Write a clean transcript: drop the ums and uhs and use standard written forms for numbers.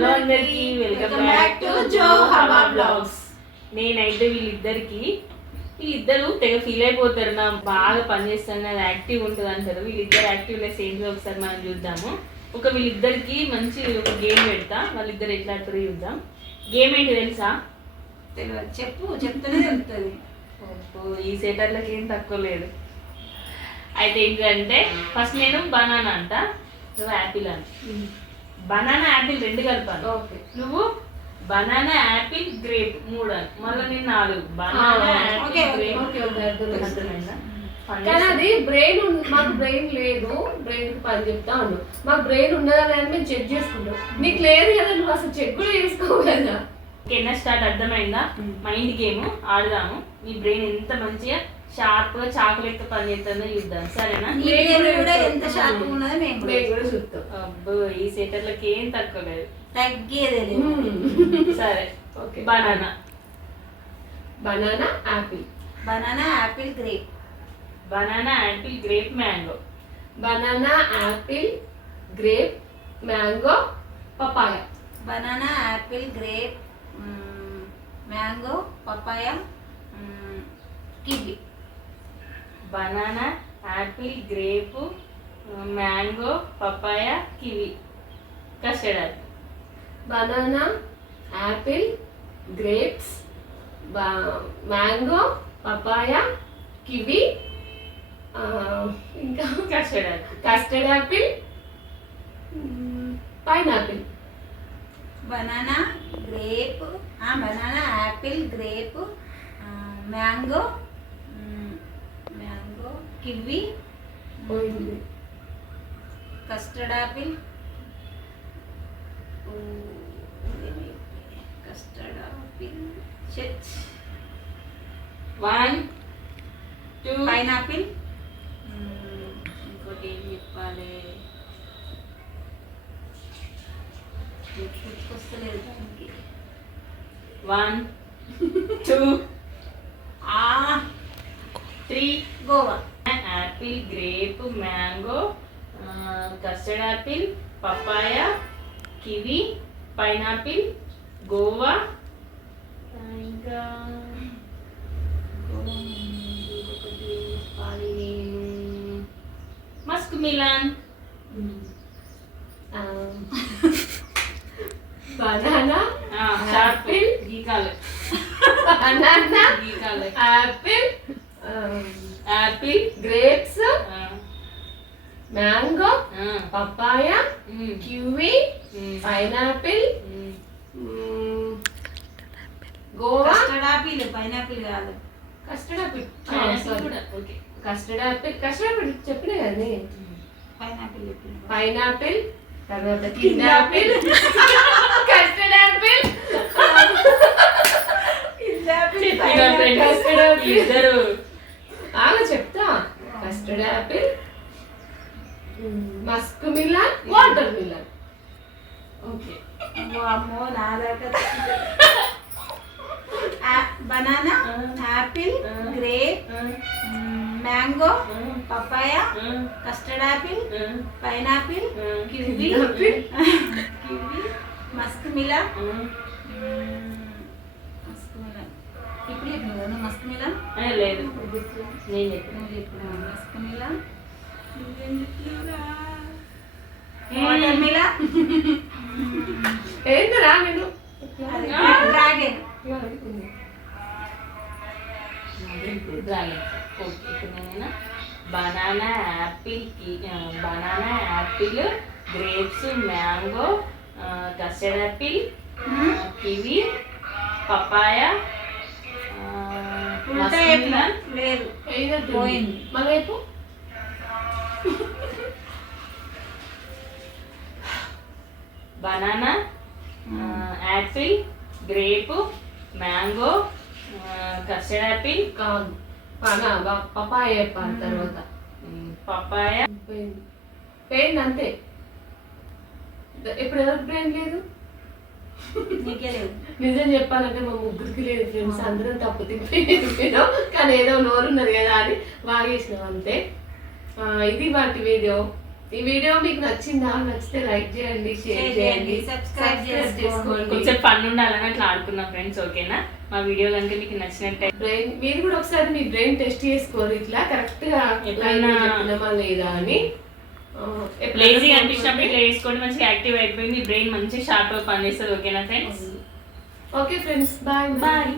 Hello అందరికి welcome back to జో హవా blogs. నేనైతే వీళ్ళిద్దరు తెగ ఫీల్ అయిపోతారు, నా బాగా పనిచేస్తాను, అది యాక్టివ్ ఉంటుంది అంటారు. వీళ్ళిద్దరు యాక్టివ్నెస్ ఏంటో ఒకసారి మనం చూద్దాము. వీళ్ళిద్దరికి మంచి ఒక గేమ్ పెడతా, వాళ్ళిద్దరు ఎట్లా ఆడుతారో చూద్దాం. గేమ్ ఏంటి తెలుసా? చెప్తూనే తెలుస్తుంది. ఈ సెటర్లకి ఏం తక్కువ లేదు. అయితే ఏంటంటే ఫస్ట్ నేను బనానా అంట, నువ్వు యాపిల్ అంట. బనానా యాపిల్ రెండు కలపాలి. నువ్వు బనానా యాపిల్ గ్రేప్ మూడు అని, మళ్ళీ నేను నాలుగు. Banana apple grape. కానీ అది బ్రెయిన్, మాకు బ్రెయిన్ లేదు, బ్రెయిన్ కి పని చెప్తా ఉండు. మాకు బ్రెయిన్ ఉన్నదా అని మేము చెక్ చేసుకుంటాం. నీకు లేదు కదా, నువ్వు అసలు చెక్ కూడా చేసుకోవు కదా. ఓకేనా, స్టార్ట్ అర్థమైందా? మైండ్ గేమ్ ఆడదాము. మీ బ్రెయిన్ ఎంత మంచిగా షార్ప్ గా చాకు లెక్క పని చేస్తుందో చూద్దాం, సరేనా? ఎంత షార్ప్ ఉన్నదో మేము కూడా చూస్తాం. అబ్బో, ఈ సెటర్లకి ఏం తక్కువ లేదు, తగ్గేది. సరే okay. Banana banana apple, banana apple grape, banana apple grape mango, banana apple grape mango papaya, banana apple grape mango papaya kiwi, banana apple grape mango papaya kiwi, custard apple. Banana apple grapes mango papaya kiwi, ఇంకా custard apple. Custard apple, pineapple. Banana grape banana apple grape mango mango kiwi, custard apple, custard apple, 1 2 pineapple, ఇంకోటి ఏం చెప్పాలి, గుర్తుకొస్తలేదు దానికి. 1 2 3 Goa, Apple grape mango custard apple papaya kiwi pineapple guava, ఇంకా musk melon, banana apple గీకాలి, banana గీకాలి, apple apple grapes mango papaya kiwi kiwi pineapple guava, custard apple pineapple కాదు, custard apple. Okay. Custard apple, custard apple చెప్పినా కదా. Pineapple pineapple, తర్వాత కింద apple, custard apple, custard apple. ఇద్దరు ఆగా చెప్తా. Custard apple, musk melon, water melon. Okay. అమ్మో నా దాకా. Banana apple grape mango papaya custard apple pineapple kiwi Musk melon, ఇప్పుడు చెప్పిన మస్క్ మిలాన్ లేదు, నేను చెప్పిన మస్క్ మిలాన్, వాటర్ మిలాన్, ఏంటరా నేను డ్రాగన్, డ్రాగన్. ఓకే, ఇప్పుడు నేనైనా banana apple grapes mango custard apple kiwi papaya లేదు పోయింది. మళ్ళీ banana apple grape mango custard apple కాదు, పపాయ చెప్పాలి తర్వాత. పపాయ పోయింది అంతే. ఇప్పుడు ఎవరికి బ్రెయిన్ లేదు? నీకే లేదు. నిజం చెప్పాలంటే మా ముగ్గురికి లేదు ఫ్రెండ్స్, అందరం తప్పు తిప్పినాం, కానీ ఏదో నోరున్నది కదా అని వాగేసినాం అంతే. ఇది వాటి వీడియో. ఈ వీడియో మీకు నచ్చిందా? నచ్చితే లైక్ చేయండి, షేర్ చేయండి, సబ్స్క్రైబ్ చేసుకోండి. కొంచెం ఫన్ ఉండాలని అట్లా ఆడుకున్నాం ఫ్రెండ్స్. ఓకేనా? మా వీడియో కనుక మీకు నచ్చినట్టయితే బ్రెయిన్ మీరు కూడా ఒకసారి మీ బ్రెయిన్ టెస్ట్ చేసుకోరు, ఇట్లా కరెక్ట్ గా ఎప్పుడైనా చెప్పినామా లేదా అని. లేజీ అనిపించినప్పుడు ఇట్లా వేసుకోండి, మంచిగా యాక్టివ్ అయిపోయి మీ బ్రెయిన్ మంచిగా షార్ప్ గా పనిచేస్తుంది. ఓకేనా friends? Okay friends, bye bye.